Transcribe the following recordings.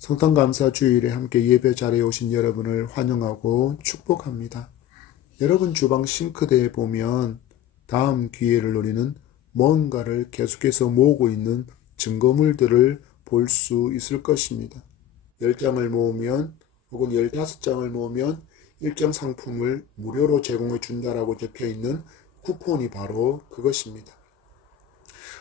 성탄감사 주일에 함께 예배 자리에 오신 여러분을 환영하고 축복합니다. 여러분 주방 싱크대에 보면 다음 기회를 노리는 뭔가를 계속해서 모으고 있는 증거물들을 볼 수 있을 것입니다. 10장을 모으면 혹은 15장을 모으면 일정 상품을 무료로 제공해 준다라고 적혀 있는 쿠폰이 바로 그것입니다.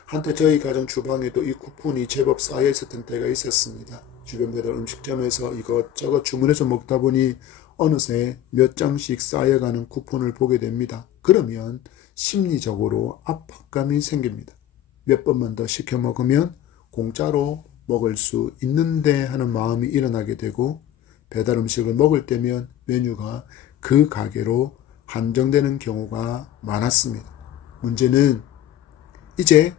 한때 저희 가정 주방에도 이 쿠폰이 제법 쌓여 있었던 때가 있었습니다. 주변 배달 음식점에서 이것저것 주문해서 먹다 보니 어느새 몇 장씩 쌓여가는 쿠폰을 보게 됩니다. 그러면 심리적으로 압박감이 생깁니다. 몇 번만 더 시켜 먹으면 공짜로 먹을 수 있는데 하는 마음이 일어나게 되고, 배달 음식을 먹을 때면 메뉴가 그 가게로 한정되는 경우가 많았습니다. 문제는 이제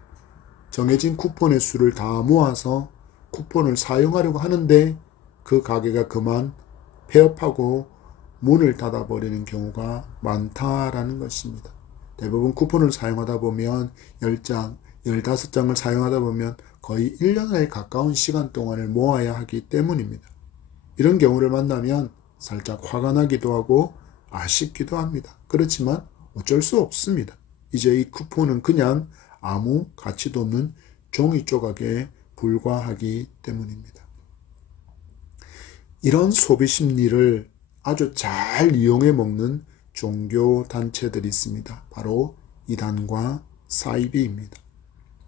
정해진 쿠폰의 수를 다 모아서 쿠폰을 사용하려고 하는데 그 가게가 그만 폐업하고 문을 닫아버리는 경우가 많다라는 것입니다. 대부분 쿠폰을 사용하다 보면 10장, 15장을 사용하다 보면 거의 1년에 가까운 시간 동안을 모아야 하기 때문입니다. 이런 경우를 만나면 살짝 화가 나기도 하고 아쉽기도 합니다. 그렇지만 어쩔 수 없습니다. 이제 이 쿠폰은 그냥 아무 가치도 없는 종이 조각에 불과하기 때문입니다. 이런 소비 심리를 아주 잘 이용해 먹는 종교 단체들이 있습니다. 바로 이단과 사이비입니다.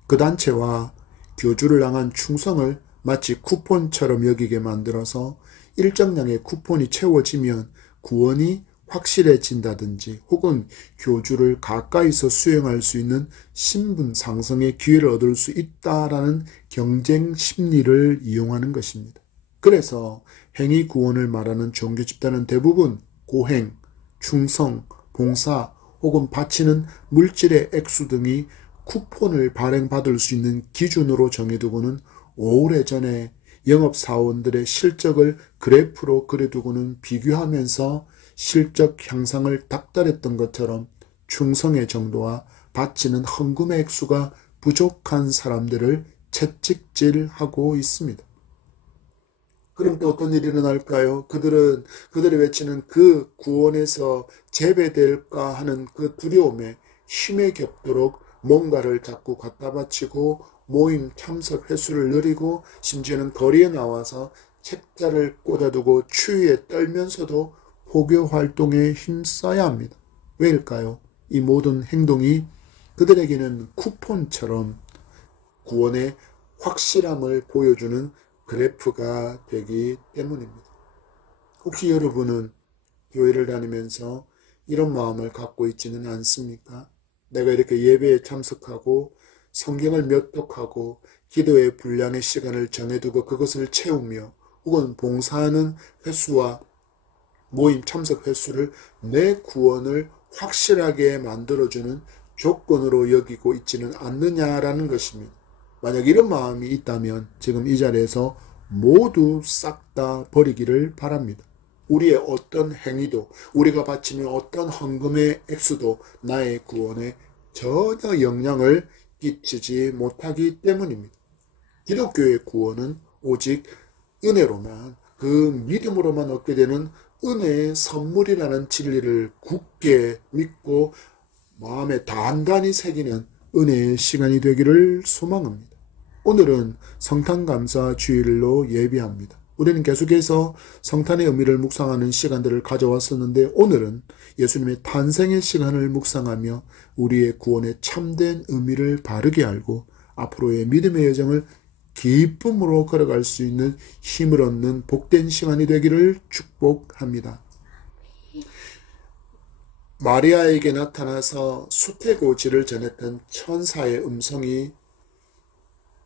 그 단체와 교주를 향한 충성을 마치 쿠폰처럼 여기게 만들어서 일정량의 쿠폰이 채워지면 구원이 확실해진다든지 혹은 교주를 가까이서 수행할 수 있는 신분 상승의 기회를 얻을 수 있다라는 경쟁 심리를 이용하는 것입니다. 그래서 행위 구원을 말하는 종교 집단은 대부분 고행, 충성, 봉사 혹은 바치는 물질의 액수 등이 쿠폰을 발행받을 수 있는 기준으로 정해두고는 오래전에 영업사원들의 실적을 그래프로 그려두고는 비교하면서 실적 향상을 닥달했던 것처럼 충성의 정도와 바치는 헌금의 액수가 부족한 사람들을 채찍질하고 있습니다. 그럼 또 어떤 일이 일어날까요? 그들이 외치는 그 구원에서 제배될까 하는 그 두려움에 힘에 겹도록 뭔가를 자꾸 갖다 바치고 모임 참석 횟수를 늘리고 심지어는 거리에 나와서 책자를 꽂아두고 추위에 떨면서도 포교 활동에 힘써야 합니다. 왜일까요? 이 모든 행동이 그들에게는 쿠폰처럼 구원의 확실함을 보여주는 그래프가 되기 때문입니다. 혹시 여러분은 교회를 다니면서 이런 마음을 갖고 있지는 않습니까? 내가 이렇게 예배에 참석하고 성경을 몇독하고 기도의 분량의 시간을 정해두고 그것을 채우며 혹은 봉사하는 횟수와 모임 참석 횟수를 내 구원을 확실하게 만들어주는 조건으로 여기고 있지는 않느냐라는 것입니다. 만약 이런 마음이 있다면 지금 이 자리에서 모두 싹 다 버리기를 바랍니다. 우리의 어떤 행위도, 우리가 바치는 어떤 헌금의 액수도 나의 구원에 전혀 영향을 끼치지 못하기 때문입니다. 기독교의 구원은 오직 은혜로만, 그 믿음으로만 얻게 되는 은혜의 선물이라는 진리를 굳게 믿고 마음에 단단히 새기는 은혜의 시간이 되기를 소망합니다. 오늘은 성탄감사 주일로 예비합니다. 우리는 계속해서 성탄의 의미를 묵상하는 시간들을 가져왔었는데 오늘은 예수님의 탄생의 시간을 묵상하며 우리의 구원의 참된 의미를 바르게 알고 앞으로의 믿음의 여정을 기쁨으로 걸어갈 수 있는 힘을 얻는 복된 시간이 되기를 축복합니다. 마리아에게 나타나서 수태고지를 전했던 천사의 음성이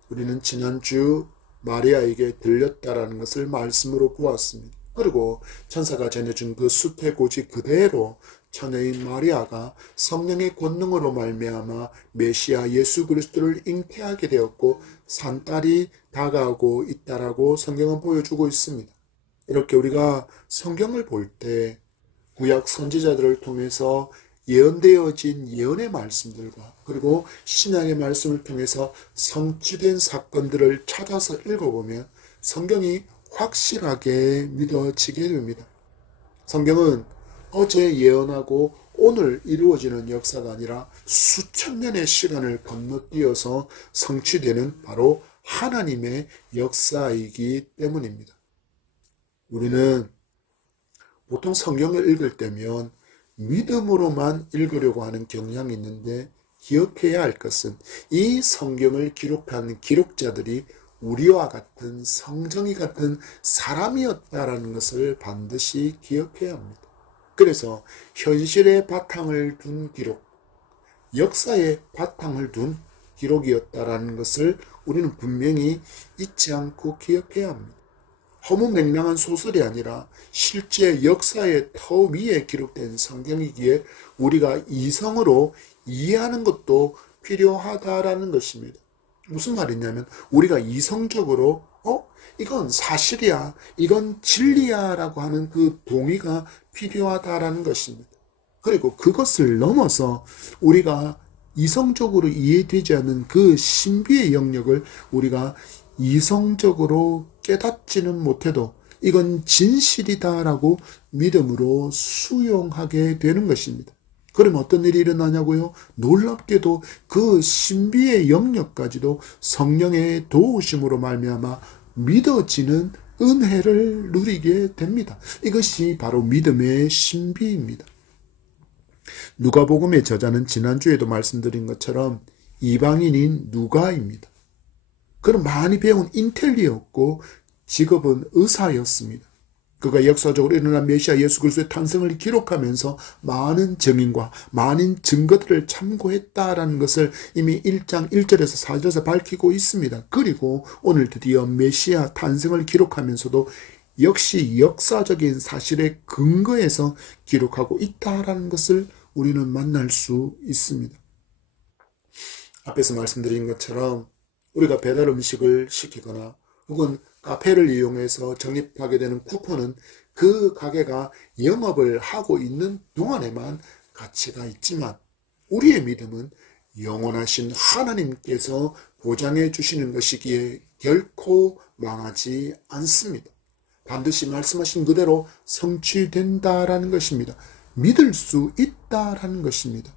우리는 지난주 마리아에게 들렸다라는 것을 말씀으로 보았습니다. 그리고 천사가 전해준 그 수태고지 그대로 처녀인 마리아가 성령의 권능으로 말미암아 메시아 예수 그리스도를 잉태하게 되었고 산딸이 다가오고 있다라고 성경은 보여주고 있습니다. 이렇게 우리가 성경을 볼 때 구약 선지자들을 통해서 예언되어진 예언의 말씀들과 그리고 신약의 말씀을 통해서 성취된 사건들을 찾아서 읽어보면 성경이 확실하게 믿어지게 됩니다. 성경은 어제 예언하고 오늘 이루어지는 역사가 아니라 수천 년의 시간을 건너뛰어서 성취되는 바로 하나님의 역사이기 때문입니다. 우리는 보통 성경을 읽을 때면 믿음으로만 읽으려고 하는 경향이 있는데, 기억해야 할 것은 이 성경을 기록한 기록자들이 우리와 같은 성정이 같은 사람이었다라는 것을 반드시 기억해야 합니다. 그래서 현실의 바탕을 둔 기록, 역사의 바탕을 둔 기록이었다라는 것을 우리는 분명히 잊지 않고 기억해야 합니다. 허무맹랑한 소설이 아니라 실제 역사의 터 위에 기록된 성경이기에 우리가 이성으로 이해하는 것도 필요하다라는 것입니다. 무슨 말이냐면 우리가 이성적으로 이건 사실이야, 이건 진리야 라고 하는 그 동의가 필요하다라는 것입니다. 그리고 그것을 넘어서 우리가 이성적으로 이해되지 않는 그 신비의 영역을 우리가 이성적으로 깨닫지는 못해도 이건 진실이다라고 믿음으로 수용하게 되는 것입니다. 그럼 어떤 일이 일어나냐고요? 놀랍게도 그 신비의 영역까지도 성령의 도우심으로 말미암아 믿어지는 은혜를 누리게 됩니다. 이것이 바로 믿음의 신비입니다. 누가복음의 저자는 지난주에도 말씀드린 것처럼 이방인인 누가입니다. 그는 많이 배운 인텔리였고 직업은 의사였습니다. 그가 역사적으로 일어난 메시아 예수 그리스도의 탄생을 기록하면서 많은 증인과 많은 증거들을 참고했다라는 것을 이미 1장 1절에서 4절에서 밝히고 있습니다. 그리고 오늘 드디어 메시아 탄생을 기록하면서도 역시 역사적인 사실의 근거에서 기록하고 있다라는 것을 우리는 만날 수 있습니다. 앞에서 말씀드린 것처럼 우리가 배달 음식을 시키거나 혹은 카페를 이용해서 적립하게 되는 쿠폰은 그 가게가 영업을 하고 있는 동안에만 가치가 있지만 우리의 믿음은 영원하신 하나님께서 보장해 주시는 것이기에 결코 망하지 않습니다. 반드시 말씀하신 그대로 성취된다라는 것입니다. 믿을 수 있다라는 것입니다.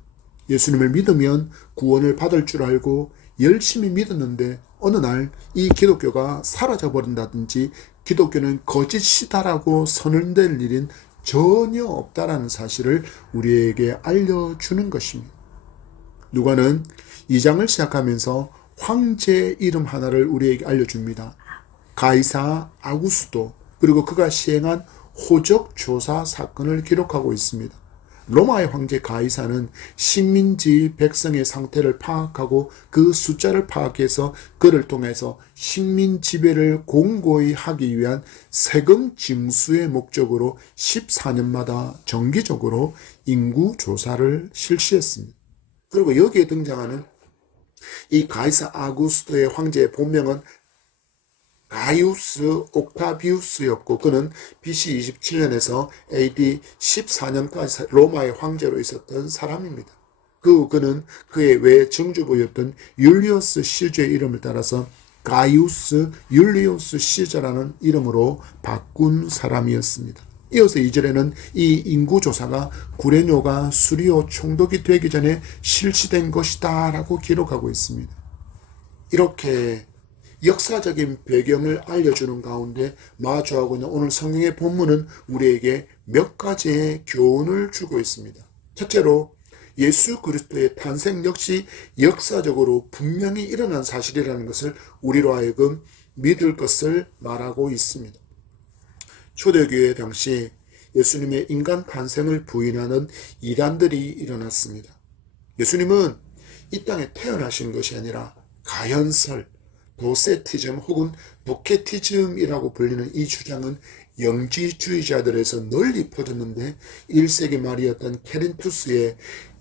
예수님을 믿으면 구원을 받을 줄 알고 열심히 믿었는데 어느 날 이 기독교가 사라져버린다든지 기독교는 거짓이다라고 선언될 일은 전혀 없다라는 사실을 우리에게 알려주는 것입니다. 누가는 2장을 시작하면서 황제 이름 하나를 우리에게 알려줍니다. 가이사 아구스도, 그리고 그가 시행한 호적 조사 사건을 기록하고 있습니다. 로마의 황제 가이사는 식민지 백성의 상태를 파악하고 그 숫자를 파악해서 그를 통해서 식민 지배를 공고히 하기 위한 세금 징수의 목적으로 14년마다 정기적으로 인구 조사를 실시했습니다. 그리고 여기에 등장하는 이 가이사 아구스토의 황제의 본명은 가이우스 옥타비우스였고 그는 BC 27년에서 AD 14년까지 로마의 황제로 있었던 사람입니다. 그는 그의 외 정주부였던 율리우스 시저의 이름을 따라서 가이우스 율리우스 시저라는 이름으로 바꾼 사람이었습니다. 이어서 2절에는 이 인구조사가 구레뇨가 수리오 총독이 되기 전에 실시된 것이다 라고 기록하고 있습니다. 이렇게 역사적인 배경을 알려주는 가운데 마주하고 있는 오늘 성경의 본문은 우리에게 몇 가지의 교훈을 주고 있습니다. 첫째로 예수 그리스도의 탄생 역시 역사적으로 분명히 일어난 사실이라는 것을 우리로 하여금 믿을 것을 말하고 있습니다. 초대교회 당시 예수님의 인간 탄생을 부인하는 이단들이 일어났습니다. 예수님은 이 땅에 태어나신 것이 아니라 가현설, 도세티즘 혹은 도케티즘이라고 불리는 이 주장은 영지주의자들에서 널리 퍼졌는데 1세기 말이었던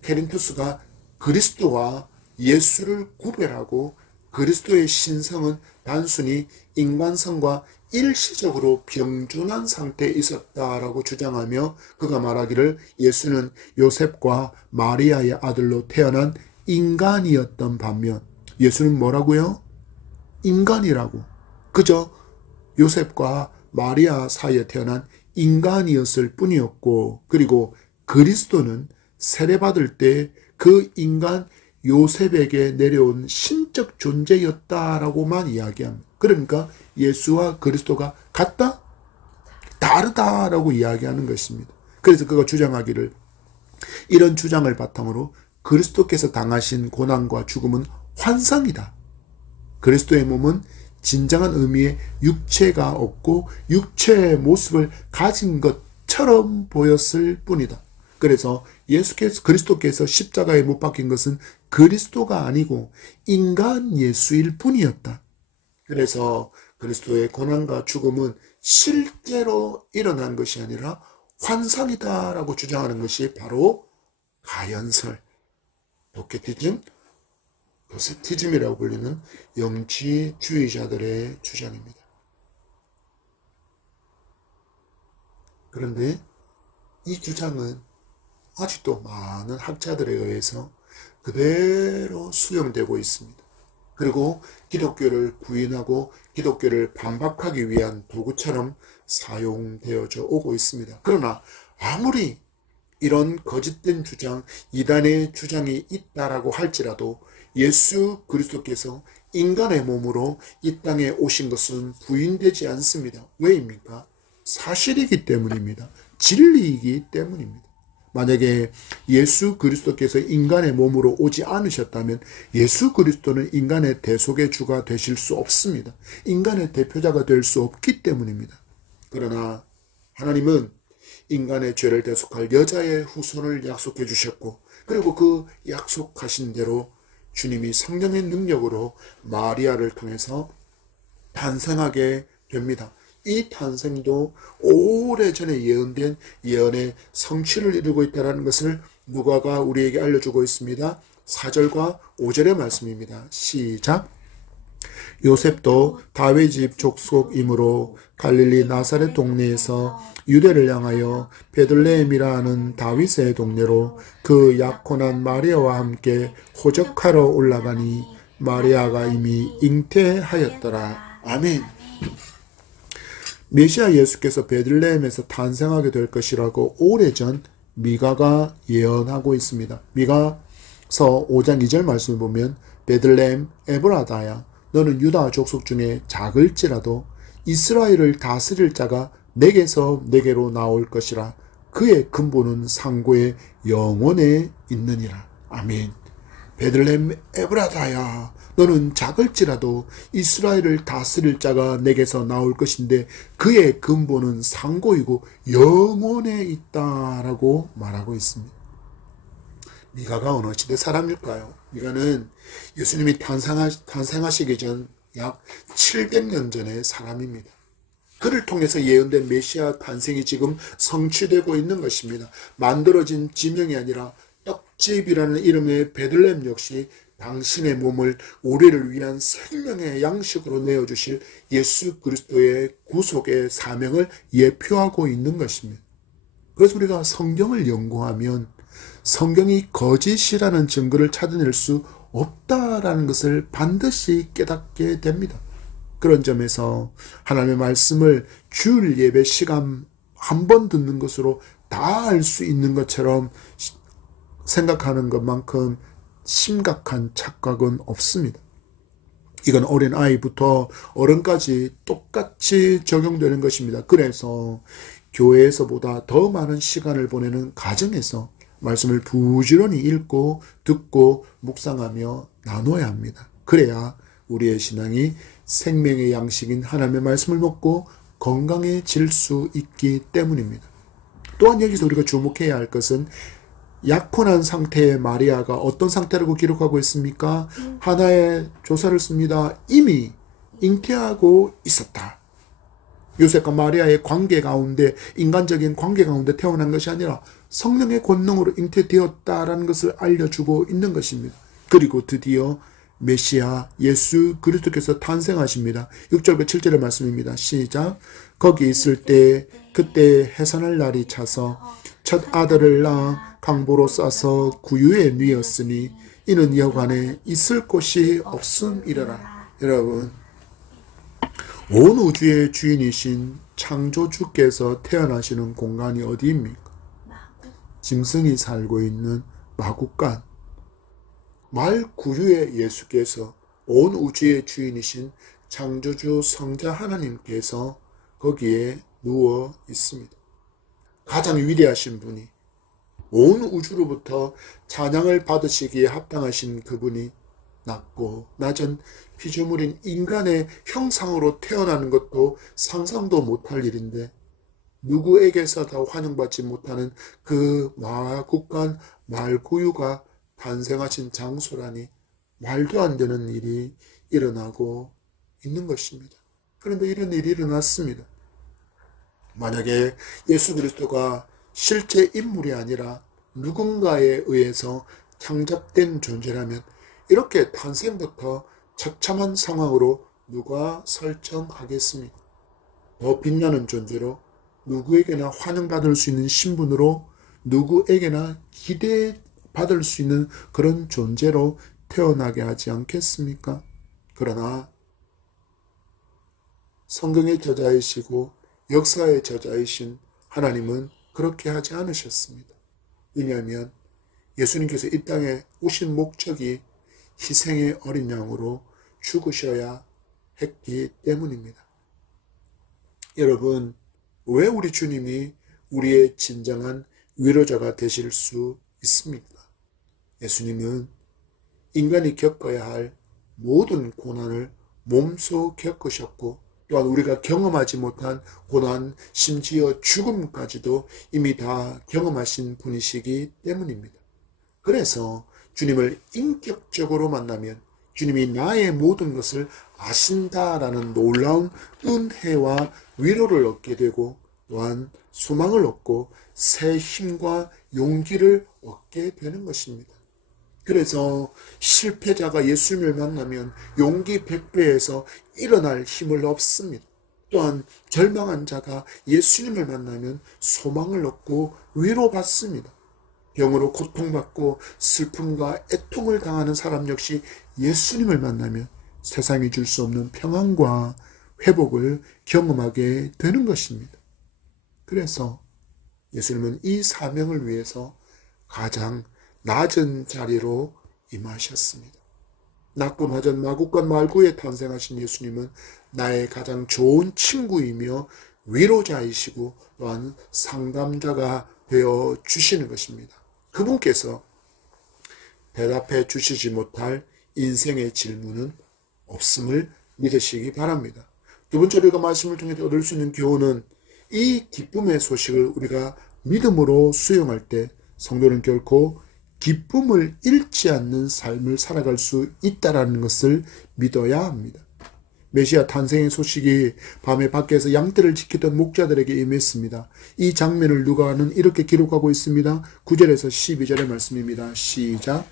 케린투스가 그리스도와 예수를 구별하고 그리스도의 신성은 단순히 인간성과 일시적으로 병준한 상태에 있었다라고 주장하며 그가 말하기를 예수는 요셉과 마리아의 아들로 태어난 인간이었던 반면 예수는 뭐라고요? 인간이라고. 그저 요셉과 마리아 사이에 태어난 인간이었을 뿐이었고, 그리고 그리스도는 세례받을 때 그 인간 요셉에게 내려온 신적 존재였다라고만 이야기합니다. 그러니까 예수와 그리스도가 같다? 다르다라고 이야기하는 것입니다. 그래서 그가 주장하기를, 이런 주장을 바탕으로 그리스도께서 당하신 고난과 죽음은 환상이다. 그리스도의 몸은 진정한 의미의 육체가 없고 육체의 모습을 가진 것처럼 보였을 뿐이다. 그래서 그리스도께서 십자가에 못 박힌 것은 그리스도가 아니고 인간 예수일 뿐이었다. 그래서 그리스도의 고난과 죽음은 실제로 일어난 것이 아니라 환상이다라고 주장하는 것이 바로 가연설, 도케티즘, 도세티즘이라고 불리는 영지주의자들의 주장입니다. 그런데 이 주장은 아직도 많은 학자들에 의해서 그대로 수용되고 있습니다. 그리고 기독교를 부인하고 기독교를 반박하기 위한 도구처럼 사용되어져 오고 있습니다. 그러나 아무리 이런 거짓된 주장, 이단의 주장이 있다라고 할지라도 예수 그리스도께서 인간의 몸으로 이 땅에 오신 것은 부인되지 않습니다. 왜입니까? 사실이기 때문입니다. 진리이기 때문입니다. 만약에 예수 그리스도께서 인간의 몸으로 오지 않으셨다면 예수 그리스도는 인간의 대속의 주가 되실 수 없습니다. 인간의 대표자가 될 수 없기 때문입니다. 그러나 하나님은 인간의 죄를 대속할 여자의 후손을 약속해 주셨고, 그리고 그 약속하신 대로 주님이 성령의 능력으로 마리아를 통해서 탄생하게 됩니다. 이 탄생도 오래전에 예언된 예언의 성취를 이루고 있다는 것을 누가가 우리에게 알려주고 있습니다. 4절과 5절의 말씀입니다. 시작. 요셉도 다윗 집 족속이므로 갈릴리 나사렛 동네에서 유대를 향하여 베들레헴이라 하는 다윗의 동네로 그 약혼한 마리아와 함께 호적하러 올라가니 마리아가 이미 잉태하였더라. 아멘. 메시아 예수께서 베들레헴에서 탄생하게 될 것이라고 오래전 미가가 예언하고 있습니다. 미가서 5장 2절 말씀을 보면 베들레헴 에브라다야 너는 유다 족속 중에 작을지라도 이스라엘을 다스릴 자가 내게서 내게로 나올 것이라. 그의 근본은 상고의 영원에 있느니라. 아멘. 베들레헴 에브라다야 너는 작을지라도 이스라엘을 다스릴 자가 내게서 나올 것인데 그의 근본은 상고이고 영원에 있다라고 말하고 있습니다. 미가가 어느 시대 사람일까요? 미가는 예수님이 탄생하시기 전 약 700년 전의 사람입니다. 그를 통해서 예언된 메시아 탄생이 지금 성취되고 있는 것입니다. 만들어진 지명이 아니라 떡집이라는 이름의 베들레헴 역시 당신의 몸을 우리를 위한 생명의 양식으로 내어주실 예수 그리스도의 구속의 사명을 예표하고 있는 것입니다. 그래서 우리가 성경을 연구하면 성경이 거짓이라는 증거를 찾아낼 수 없다라는 것을 반드시 깨닫게 됩니다. 그런 점에서 하나님의 말씀을 주일 예배 시간 한 번 듣는 것으로 다 알 수 있는 것처럼 생각하는 것만큼 심각한 착각은 없습니다. 이건 어린 아이부터 어른까지 똑같이 적용되는 것입니다. 그래서 교회에서보다 더 많은 시간을 보내는 가정에서 말씀을 부지런히 읽고 듣고 묵상하며 나눠야 합니다. 그래야 우리의 신앙이 생명의 양식인 하나님의 말씀을 먹고 건강해질 수 있기 때문입니다. 또한 여기서 우리가 주목해야 할 것은 약혼한 상태의 마리아가 어떤 상태라고 기록하고 있습니까? 하나의 조사를 씁니다. 이미 잉태하고 있었다. 요셉과 마리아의 관계 가운데, 인간적인 관계 가운데 태어난 것이 아니라 성령의 권능으로 잉태되었다라는 것을 알려주고 있는 것입니다. 그리고 드디어 메시아 예수 그리스도께서 탄생하십니다. 6절과 7절의 말씀입니다. 시작. 거기 있을 때 그때 해산할 날이 차서 첫 아들을 낳아 강보로 싸서 구유에 누였으니 이는 여관에 있을 곳이 없음이라라. 여러분, 온 우주의 주인이신 창조주께서 태어나시는 공간이 어디입니까? 짐승이 살고 있는 마국간. 말 구유의 예수께서 온 우주의 주인이신 창조주 성자 하나님께서 거기에 누워 있습니다. 가장 위대하신 분이, 온 우주로부터 찬양을 받으시기에 합당하신 그분이 낮고 낮은 피조물인 인간의 형상으로 태어나는 것도 상상도 못할 일인데, 누구에게서도 환영받지 못하는 그 마국간 말구유가 탄생하신 장소라니 말도 안 되는 일이 일어나고 있는 것입니다. 그런데 이런 일이 일어났습니다. 만약에 예수 그리스도가 실제 인물이 아니라 누군가에 의해서 창작된 존재라면 이렇게 탄생부터 처참한 상황으로 누가 설정하겠습니까? 더 빛나는 존재로, 누구에게나 환영받을 수 있는 신분으로, 누구에게나 기대받을 수 있는 그런 존재로 태어나게 하지 않겠습니까? 그러나 성경의 저자이시고 역사의 저자이신 하나님은 그렇게 하지 않으셨습니다. 왜냐하면 예수님께서 이 땅에 오신 목적이 희생의 어린 양으로 죽으셔야 했기 때문입니다. 여러분, 왜 우리 주님이 우리의 진정한 위로자가 되실 수 있습니까? 예수님은 인간이 겪어야 할 모든 고난을 몸소 겪으셨고, 또한 우리가 경험하지 못한 고난, 심지어 죽음까지도 이미 다 경험하신 분이시기 때문입니다. 그래서 주님을 인격적으로 만나면 주님이 나의 모든 것을 아신다라는 놀라운 은혜와 위로를 얻게 되고, 또한 소망을 얻고 새 힘과 용기를 얻게 되는 것입니다. 그래서 실패자가 예수님을 만나면 용기 100배에서 일어날 힘을 얻습니다. 또한 절망한 자가 예수님을 만나면 소망을 얻고 위로받습니다. 병으로 고통받고 슬픔과 애통을 당하는 사람 역시 예수님을 만나면 세상이 줄 수 없는 평안과 회복을 경험하게 되는 것입니다. 그래서 예수님은 이 사명을 위해서 가장 낮은 자리로 임하셨습니다. 낮고 낮은 마국간 말구에 탄생하신 예수님은 나의 가장 좋은 친구이며 위로자이시고 또한 상담자가 되어 주시는 것입니다. 그분께서 대답해 주시지 못할 인생의 질문은 없음을 믿으시기 바랍니다. 두 번째로 우리가 말씀을 통해 얻을 수 있는 교훈은, 이 기쁨의 소식을 우리가 믿음으로 수용할 때 성도는 결코 기쁨을 잃지 않는 삶을 살아갈 수 있다는 것을 믿어야 합니다. 메시아 탄생의 소식이 밤에 밖에서 양떼를 지키던 목자들에게 임했습니다. 이 장면을 누가는 이렇게 기록하고 있습니다. 9절에서 12절의 말씀입니다. 시작.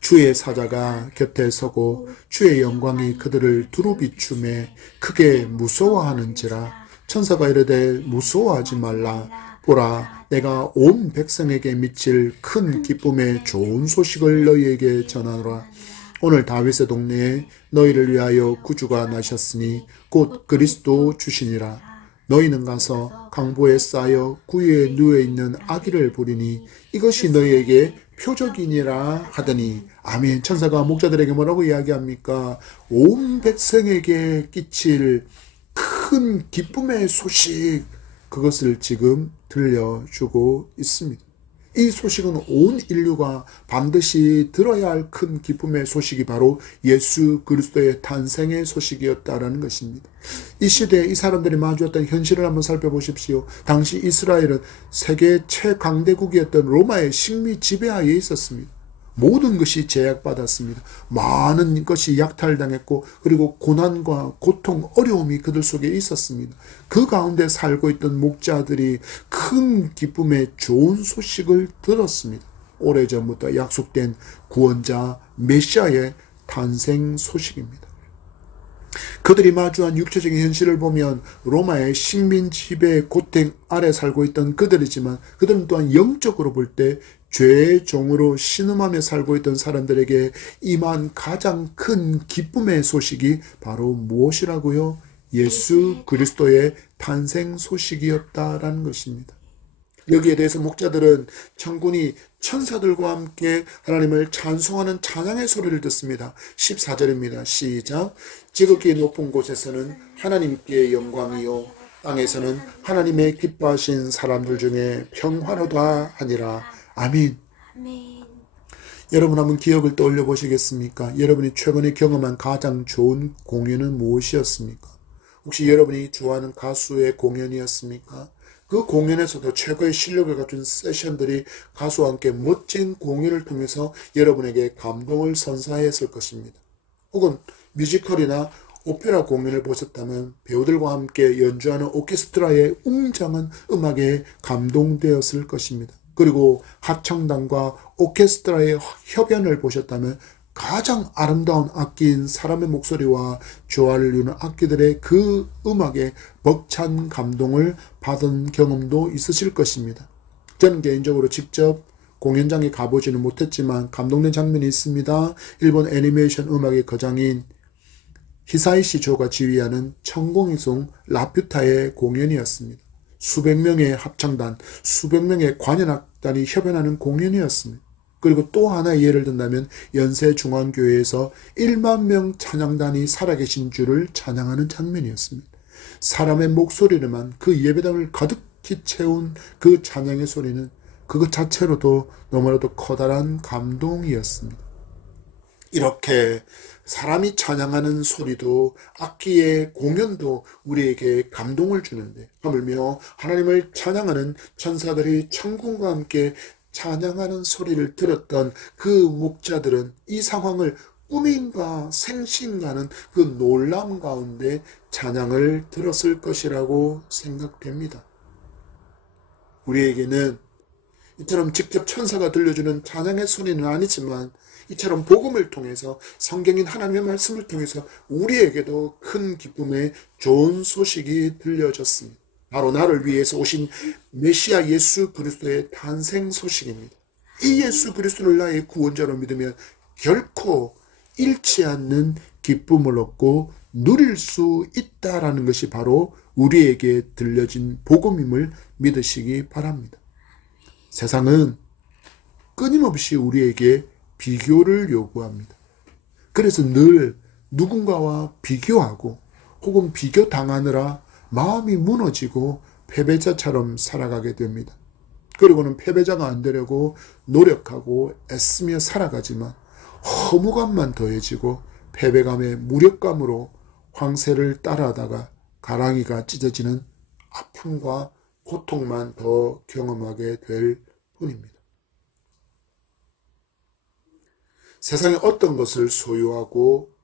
주의 사자가 곁에 서고 주의 영광이 그들을 두루 비추매 크게 무서워하는지라. 천사가 이르되 무서워하지 말라. 보라, 내가 온 백성에게 미칠 큰 기쁨의 좋은 소식을 너희에게 전하노라. 오늘 다윗의 동네에 너희를 위하여 구주가 나셨으니 곧 그리스도 주시니라. 너희는 가서 강보에 쌓여 구유에 누워있는 아기를 보리니 이것이 너희에게 표적이니라 하더니, 아멘. 천사가 목자들에게 뭐라고 이야기합니까? 온 백성에게 끼칠 큰 기쁨의 소식, 그것을 지금 들려주고 있습니다. 이 소식은 온 인류가 반드시 들어야 할 큰 기쁨의 소식이 바로 예수 그리스도의 탄생의 소식이었다라는 것입니다. 이 시대에 이 사람들이 마주했던 현실을 한번 살펴보십시오. 당시 이스라엘은 세계 최강대국이었던 로마의 식미 지배하에 있었습니다. 모든 것이 제약받았습니다. 많은 것이 약탈당했고, 그리고 고난과 고통, 어려움이 그들 속에 있었습니다. 그 가운데 살고 있던 목자들이 큰 기쁨의 좋은 소식을 들었습니다. 오래전부터 약속된 구원자 메시아의 탄생 소식입니다. 그들이 마주한 육체적인 현실을 보면 로마의 식민 지배 고택 아래 살고 있던 그들이지만, 그들은 또한 영적으로 볼 때 죄의 종으로 신음하며 살고 있던 사람들에게 임한 가장 큰 기쁨의 소식이 바로 무엇이라고요? 예수 그리스도의 탄생 소식이었다라는 것입니다. 여기에 대해서 목자들은 천군이 천사들과 함께 하나님을 찬송하는 찬양의 소리를 듣습니다. 14절입니다. 시작. 지극히 높은 곳에서는 하나님께 영광이요 땅에서는 하나님의 기뻐하신 사람들 중에 평화로다 하니라. 아멘. 여러분 한번 기억을 떠올려 보시겠습니까? 여러분이 최근에 경험한 가장 좋은 공연은 무엇이었습니까? 혹시 여러분이 좋아하는 가수의 공연이었습니까? 그 공연에서도 최고의 실력을 갖춘 세션들이 가수와 함께 멋진 공연을 통해서 여러분에게 감동을 선사했을 것입니다. 혹은 뮤지컬이나 오페라 공연을 보셨다면 배우들과 함께 연주하는 오케스트라의 웅장한 음악에 감동되었을 것입니다. 그리고 합창단과 오케스트라의 협연을 보셨다면 가장 아름다운 악기인 사람의 목소리와 조화를 이루는 악기들의 그 음악에 벅찬 감동을 받은 경험도 있으실 것입니다. 저는 개인적으로 직접 공연장에 가보지는 못했지만 감동된 장면이 있습니다. 일본 애니메이션 음악의 거장인 히사이시 조가 지휘하는 천공이송 라퓨타의 공연이었습니다. 수백 명의 합창단, 수백 명의 관현악단이 협연하는 공연이었습니다. 그리고 또 하나의 예를 든다면 연세중앙교회에서 1만 명 찬양단이 살아계신 주를 찬양하는 장면이었습니다. 사람의 목소리로만 그 예배당을 가득히 채운 그 찬양의 소리는 그것 자체로도 너무나도 커다란 감동이었습니다. 이렇게 사람이 찬양하는 소리도 악기의 공연도 우리에게 감동을 주는데 하물며 하나님을 찬양하는 천사들이 천군과 함께 찬양하는 소리를 들었던 그 목자들은 이 상황을 꿈인가 생신가는 그 놀람 가운데 찬양을 들었을 것이라고 생각됩니다. 우리에게는 이처럼 직접 천사가 들려주는 찬양의 소리는 아니지만 이처럼 복음을 통해서 성경인 하나님의 말씀을 통해서 우리에게도 큰 기쁨의 좋은 소식이 들려졌습니다. 바로 나를 위해서 오신 메시아 예수 그리스도의 탄생 소식입니다. 이 예수 그리스도를 나의 구원자로 믿으면 결코 잃지 않는 기쁨을 얻고 누릴 수 있다라는 것이 바로 우리에게 들려진 복음임을 믿으시기 바랍니다. 세상은 끊임없이 우리에게 비교를 요구합니다. 그래서 늘 누군가와 비교하고 혹은 비교당하느라 마음이 무너지고 패배자처럼 살아가게 됩니다. 그리고는 패배자가 안 되려고 노력하고 애쓰며 살아가지만 허무감만 더해지고 패배감의 무력감으로 황새를 따라하다가 가랑이가 찢어지는 아픔과 고통만 더 경험하게 될 뿐입니다. 세상에 어떤 것을 소유하고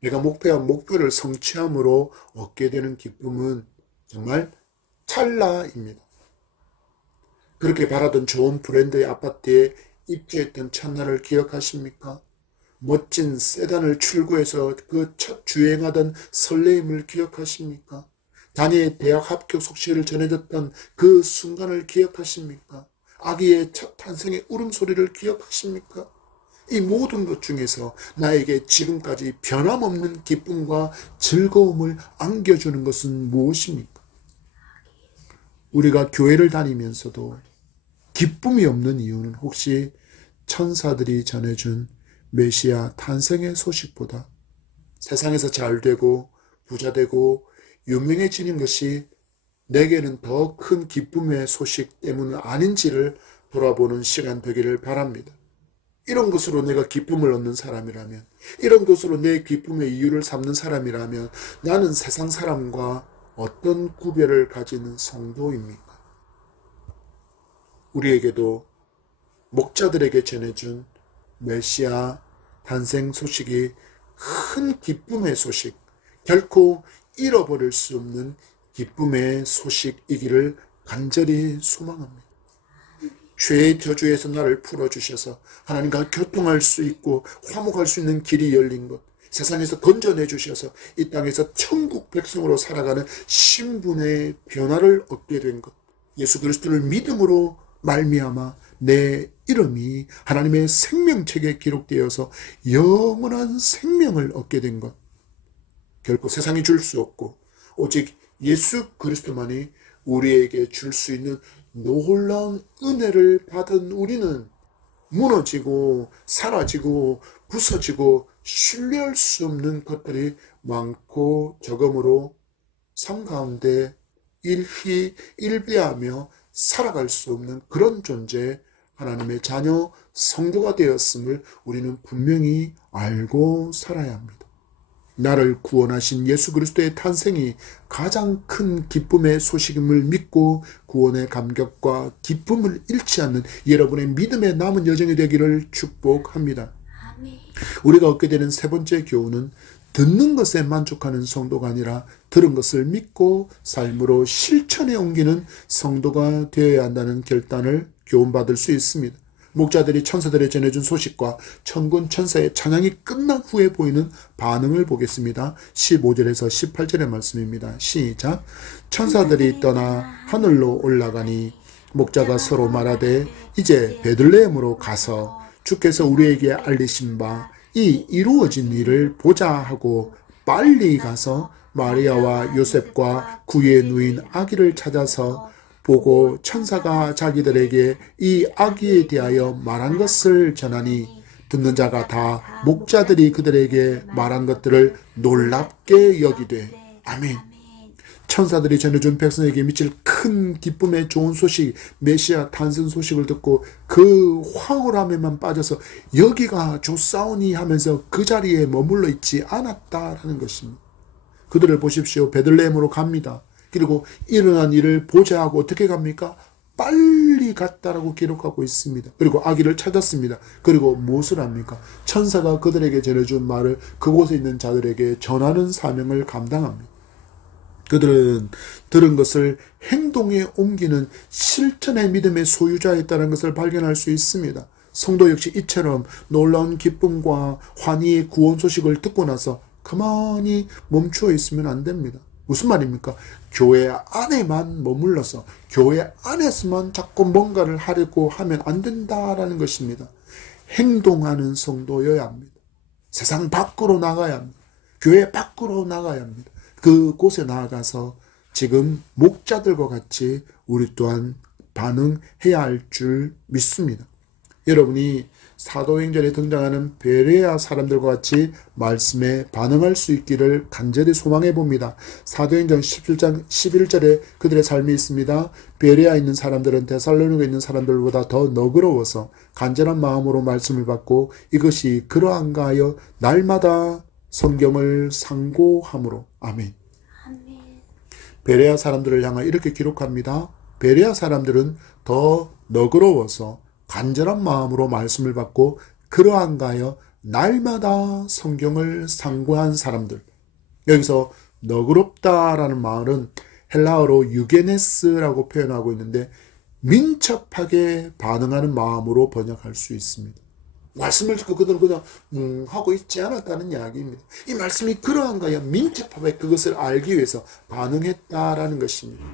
내가 목표한 목표를 성취함으로 얻게 되는 기쁨은 정말 찰나입니다. 그렇게 바라던 좋은 브랜드의 아파트에 입주했던 첫날을 기억하십니까? 멋진 세단을 출고해서 그 첫 주행하던 설레임을 기억하십니까? 단위의 대학 합격 소식을 전해졌던 그 순간을 기억하십니까? 아기의 첫 탄생의 울음소리를 기억하십니까? 이 모든 것 중에서 나에게 지금까지 변함없는 기쁨과 즐거움을 안겨주는 것은 무엇입니까? 우리가 교회를 다니면서도 기쁨이 없는 이유는 혹시 천사들이 전해준 메시아 탄생의 소식보다 세상에서 잘되고 부자되고 유명해지는 것이 내게는 더 큰 기쁨의 소식 때문은 아닌지를 돌아보는 시간 되기를 바랍니다. 이런 것으로 내가 기쁨을 얻는 사람이라면, 이런 것으로 내 기쁨의 이유를 삼는 사람이라면 나는 세상 사람과 어떤 구별을 가지는 성도입니까? 우리에게도 목자들에게 전해준 메시아 탄생 소식이 큰 기쁨의 소식, 결코 잃어버릴 수 없는 기쁨의 소식이기를 간절히 소망합니다. 죄의 저주에서 나를 풀어주셔서 하나님과 교통할 수 있고 화목할 수 있는 길이 열린 것, 세상에서 건져내 주셔서 이 땅에서 천국 백성으로 살아가는 신분의 변화를 얻게 된 것, 예수 그리스도를 믿음으로 말미암아 내 이름이 하나님의 생명책에 기록되어서 영원한 생명을 얻게 된 것, 결코 세상이 줄 수 없고 오직 예수 그리스도만이 우리에게 줄 수 있는 놀라운 은혜를 받은 우리는 무너지고 사라지고 부서지고 신뢰할 수 없는 것들이 많고 적음으로 삶 가운데 일희일비하며 살아갈 수 없는 그런 존재, 하나님의 자녀 성도가 되었음을 우리는 분명히 알고 살아야 합니다. 나를 구원하신 예수 그리스도의 탄생이 가장 큰 기쁨의 소식임을 믿고 구원의 감격과 기쁨을 잃지 않는 여러분의 믿음의 남은 여정이 되기를 축복합니다. 우리가 얻게 되는 세 번째 교훈은 듣는 것에 만족하는 성도가 아니라 들은 것을 믿고 삶으로 실천에 옮기는 성도가 되어야 한다는 결단을 교훈받을 수 있습니다. 목자들이 천사들에 전해준 소식과 천군 천사의 찬양이 끝난 후에 보이는 반응을 보겠습니다. 15절에서 18절의 말씀입니다. 시작. 천사들이 떠나 하늘로 올라가니 목자가 서로 말하되 이제 베들레헴으로 가서 주께서 우리에게 알리신 바 이 이루어진 일을 보자 하고 빨리 가서 마리아와 요셉과 그의 누인 아기를 찾아서 보고 천사가 자기들에게 이 아기에 대하여 말한 것을 전하니 듣는 자가 다 목자들이 그들에게 말한 것들을 놀랍게 여기되. 아멘. 천사들이 전해준 백성에게 미칠 큰 기쁨의 좋은 소식, 메시아 탄생 소식을 듣고 그 황홀함에만 빠져서 여기가 좋사오니 하면서 그 자리에 머물러 있지 않았다라는 것입니다. 그들을 보십시오. 베들레헴으로 갑니다. 그리고 일어난 일을 보자 하고 어떻게 갑니까? 빨리 갔다라고 기록하고 있습니다. 그리고 아기를 찾았습니다. 그리고 무엇을 합니까? 천사가 그들에게 전해준 말을 그곳에 있는 자들에게 전하는 사명을 감당합니다. 그들은 들은 것을 행동에 옮기는 실천의 믿음의 소유자였다는 것을 발견할 수 있습니다. 성도 역시 이처럼 놀라운 기쁨과 환희의 구원 소식을 듣고 나서 가만히 멈추어 있으면 안 됩니다. 무슨 말입니까? 교회 안에만 머물러서 교회 안에서만 자꾸 뭔가를 하려고 하면 안 된다라는 것입니다. 행동하는 성도여야 합니다. 세상 밖으로 나가야 합니다. 교회 밖으로 나가야 합니다. 그곳에 나아가서 지금 목자들과 같이 우리 또한 반응해야 할 줄 믿습니다. 여러분이 사도행전에 등장하는 베레아 사람들과 같이 말씀에 반응할 수 있기를 간절히 소망해 봅니다. 사도행전 17장 11절에 그들의 삶이 있습니다. 베레아에 있는 사람들은 데살로니가에 있는 사람들보다 더 너그러워서 간절한 마음으로 말씀을 받고 이것이 그러한가 하여 날마다 성경을 상고함으로. 아멘. 베레아 사람들을 향하여 이렇게 기록합니다. 베레아 사람들은 더 너그러워서 간절한 마음으로 말씀을 받고 그러한가 하여 날마다 성경을 상고한 사람들. 여기서 너그럽다라는 말은 헬라어로 유게네스라고 표현하고 있는데 민첩하게 반응하는 마음으로 번역할 수 있습니다. 말씀을 듣고 그들은 그냥 하고 있지 않았다는 이야기입니다. 이 말씀이 그러한가 하여 민첩하게 그것을 알기 위해서 반응했다라는 것입니다.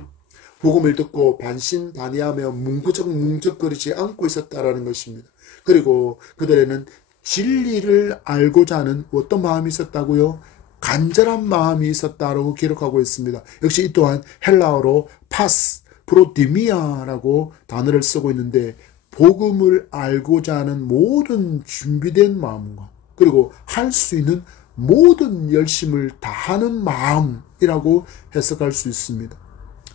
복음을 듣고 반신반의하며 뭉적거리지 않고 있었다라는 것입니다. 그리고 그들에는 진리를 알고자 하는 어떤 마음이 있었다고요? 간절한 마음이 있었다라고 기록하고 있습니다. 역시 이 또한 헬라어로 파스, 프로디미아라고 단어를 쓰고 있는데 복음을 알고자 하는 모든 준비된 마음과 그리고 할 수 있는 모든 열심을 다하는 마음이라고 해석할 수 있습니다.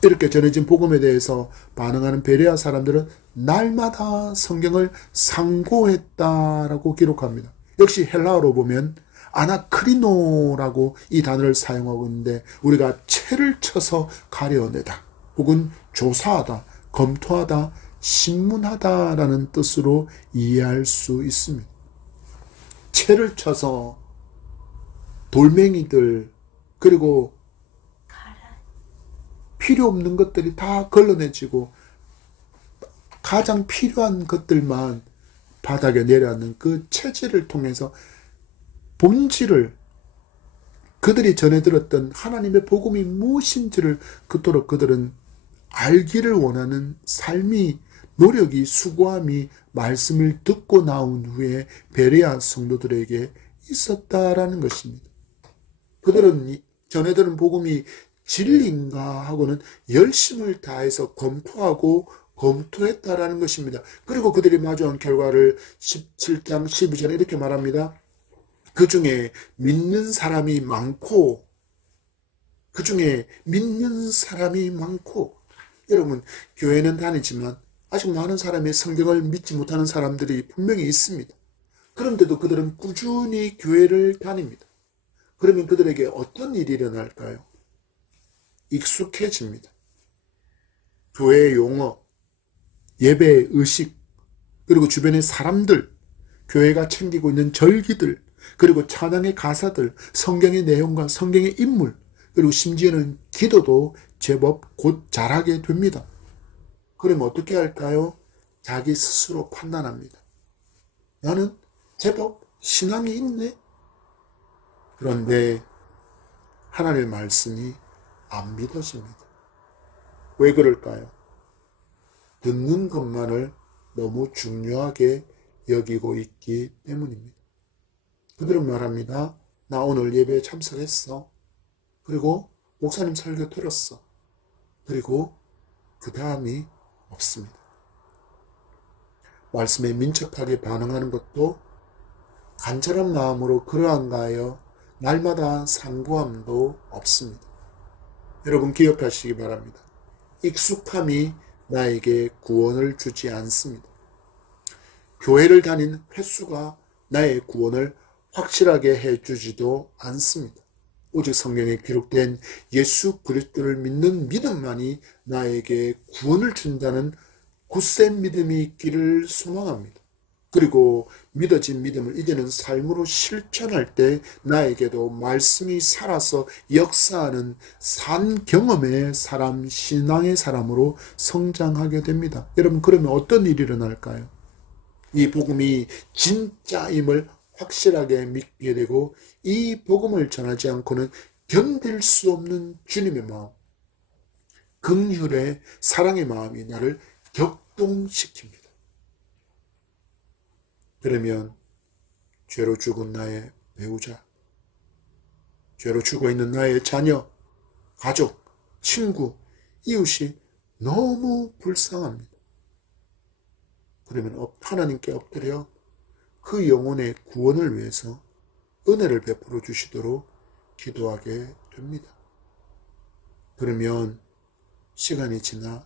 이렇게 전해진 복음에 대해서 반응하는 베레아 사람들은 날마다 성경을 상고했다라고 기록합니다. 역시 헬라어로 보면 아나크리노라고 이 단어를 사용하고 있는데 우리가 채를 쳐서 가려내다 혹은 조사하다, 검토하다, 신문하다라는 뜻으로 이해할 수 있습니다. 채를 쳐서 돌멩이들 그리고 필요 없는 것들이 다 걸러내지고 가장 필요한 것들만 바닥에 내려앉는 그 체질을 통해서 본질을 그들이 전해 들었던 하나님의 복음이 무엇인지를 그토록 그들은 알기를 원하는 삶이 노력이 수고함이 말씀을 듣고 나온 후에 베레아 성도들에게 있었다라는 것입니다. 그들은 전해 들은 복음이 진리인가 하고는 열심을 다해서 검토했다라는 것입니다. 그리고 그들이 마주한 결과를 17장 12절에 이렇게 말합니다. 그 중에 믿는 사람이 많고, 여러분, 교회는 다니지만 아직 많은 사람이 성경을 믿지 못하는 사람들이 분명히 있습니다. 그런데도 그들은 꾸준히 교회를 다닙니다. 그러면 그들에게 어떤 일이 일어날까요? 익숙해집니다. 교회의 용어, 예배의 의식, 그리고 주변의 사람들, 교회가 챙기고 있는 절기들, 그리고 찬양의 가사들, 성경의 내용과 성경의 인물, 그리고 심지어는 기도도 제법 곧 잘하게 됩니다. 그러면 어떻게 할까요? 자기 스스로 판단합니다. 나는 제법 신앙이 있네. 그런데 하나님의 말씀이 안 믿어집니다. 왜 그럴까요? 듣는 것만을 너무 중요하게 여기고 있기 때문입니다. 그들은 말합니다. 나 오늘 예배에 참석했어. 그리고 목사님 설교 들었어. 그리고 그 다음이 없습니다. 말씀에 민첩하게 반응하는 것도 간절한 마음으로 그러한가 하여 날마다 상고함도 없습니다. 여러분 기억하시기 바랍니다. 익숙함이 나에게 구원을 주지 않습니다. 교회를 다닌 횟수가 나의 구원을 확실하게 해주지도 않습니다. 오직 성경에 기록된 예수 그리스도를 믿는 믿음만이 나에게 구원을 준다는 굳센 믿음이 있기를 소망합니다. 그리고 믿어진 믿음을 이제는 삶으로 실천할 때 나에게도 말씀이 살아서 역사하는 산 경험의 사람, 신앙의 사람으로 성장하게 됩니다. 여러분 그러면 어떤 일이 일어날까요? 이 복음이 진짜임을 확실하게 믿게 되고 이 복음을 전하지 않고는 견딜 수 없는 주님의 마음, 긍휼의 사랑의 마음이 나를 격동시킵니다. 그러면 죄로 죽은 나의 배우자, 죄로 죽어 있는 나의 자녀, 가족, 친구, 이웃이 너무 불쌍합니다. 그러면 하나님께 엎드려 그 영혼의 구원을 위해서 은혜를 베풀어 주시도록 기도하게 됩니다. 그러면 시간이 지나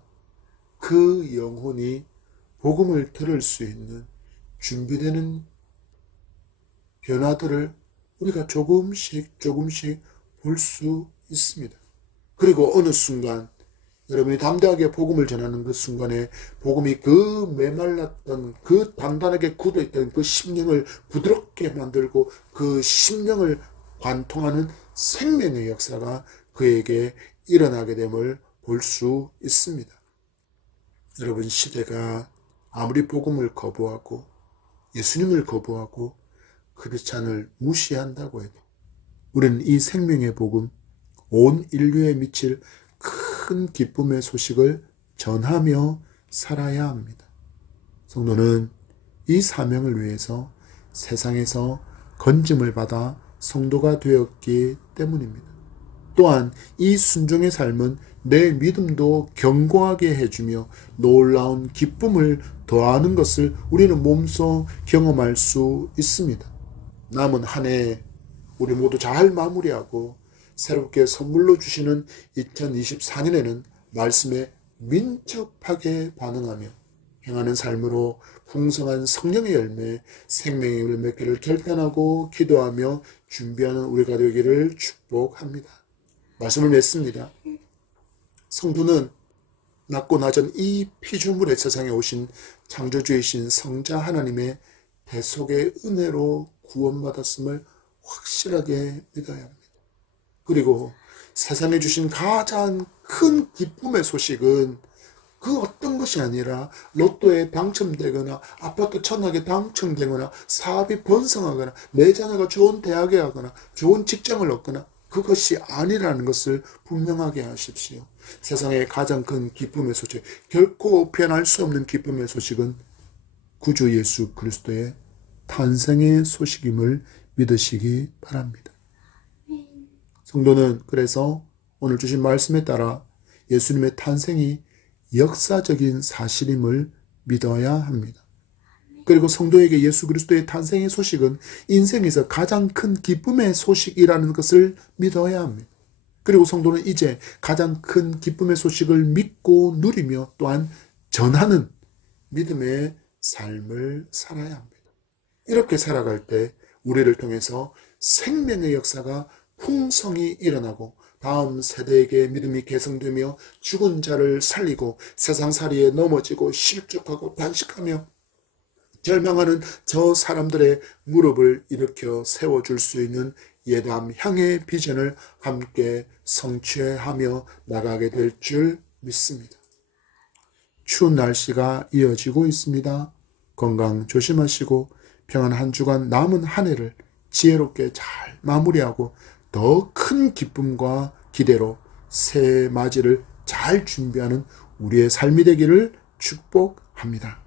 그 영혼이 복음을 들을 수 있는 준비되는 변화들을 우리가 조금씩 볼 수 있습니다. 그리고 어느 순간 여러분이 담대하게 복음을 전하는 그 순간에 복음이 그 메말랐던 그 단단하게 굳어있던 그 심령을 부드럽게 만들고 그 심령을 관통하는 생명의 역사가 그에게 일어나게 됨을 볼 수 있습니다. 여러분 시대가 아무리 복음을 거부하고 예수님을 거부하고 크리스찬을 무시한다고 해도 우리는 이 생명의 복음, 온 인류에 미칠 큰 기쁨의 소식을 전하며 살아야 합니다. 성도는 이 사명을 위해서 세상에서 건짐을 받아 성도가 되었기 때문입니다. 또한 이 순종의 삶은 내 믿음도 견고하게 해주며 놀라운 기쁨을 더하는 것을 우리는 몸소 경험할 수 있습니다. 남은 한 해 우리 모두 잘 마무리하고 새롭게 선물로 주시는 2024년에는 말씀에 민첩하게 반응하며 행하는 삶으로 풍성한 성령의 열매, 생명의 열매를 결단하고 기도하며 준비하는 우리가 되기를 축복합니다. 말씀을 맺습니다. 성도는 낮고 낮은 이 피조물의 세상에 오신 창조주이신 성자 하나님의 대속의 은혜로 구원받았음을 확실하게 믿어야 합니다. 그리고 세상에 주신 가장 큰 기쁨의 소식은 그 어떤 것이 아니라 로또에 당첨되거나 아파트 천억에 당첨되거나 사업이 번성하거나 내 자녀가 좋은 대학에 가거나 좋은 직장을 얻거나 그것이 아니라는 것을 분명하게 하십시오. 세상의 가장 큰 기쁨의 소식, 결코 표현할 수 없는 기쁨의 소식은 구주 예수 그리스도의 탄생의 소식임을 믿으시기 바랍니다. 성도는 그래서 오늘 주신 말씀에 따라 예수님의 탄생이 역사적인 사실임을 믿어야 합니다. 그리고 성도에게 예수 그리스도의 탄생의 소식은 인생에서 가장 큰 기쁨의 소식이라는 것을 믿어야 합니다. 그리고 성도는 이제 가장 큰 기쁨의 소식을 믿고 누리며 또한 전하는 믿음의 삶을 살아야 합니다. 이렇게 살아갈 때 우리를 통해서 생명의 역사가 풍성히 일어나고 다음 세대에게 믿음이 개성되며 죽은 자를 살리고 세상살이에 넘어지고 실족하고 단식하며 절망하는 저 사람들의 무릎을 일으켜 세워줄 수 있는 예담 향의 비전을 함께 성취하며 나가게 될 줄 믿습니다. 추운 날씨가 이어지고 있습니다. 건강 조심하시고 평안한 한 주간 남은 한 해를 지혜롭게 잘 마무리하고 더 큰 기쁨과 기대로 새해 맞이를 잘 준비하는 우리의 삶이 되기를 축복합니다.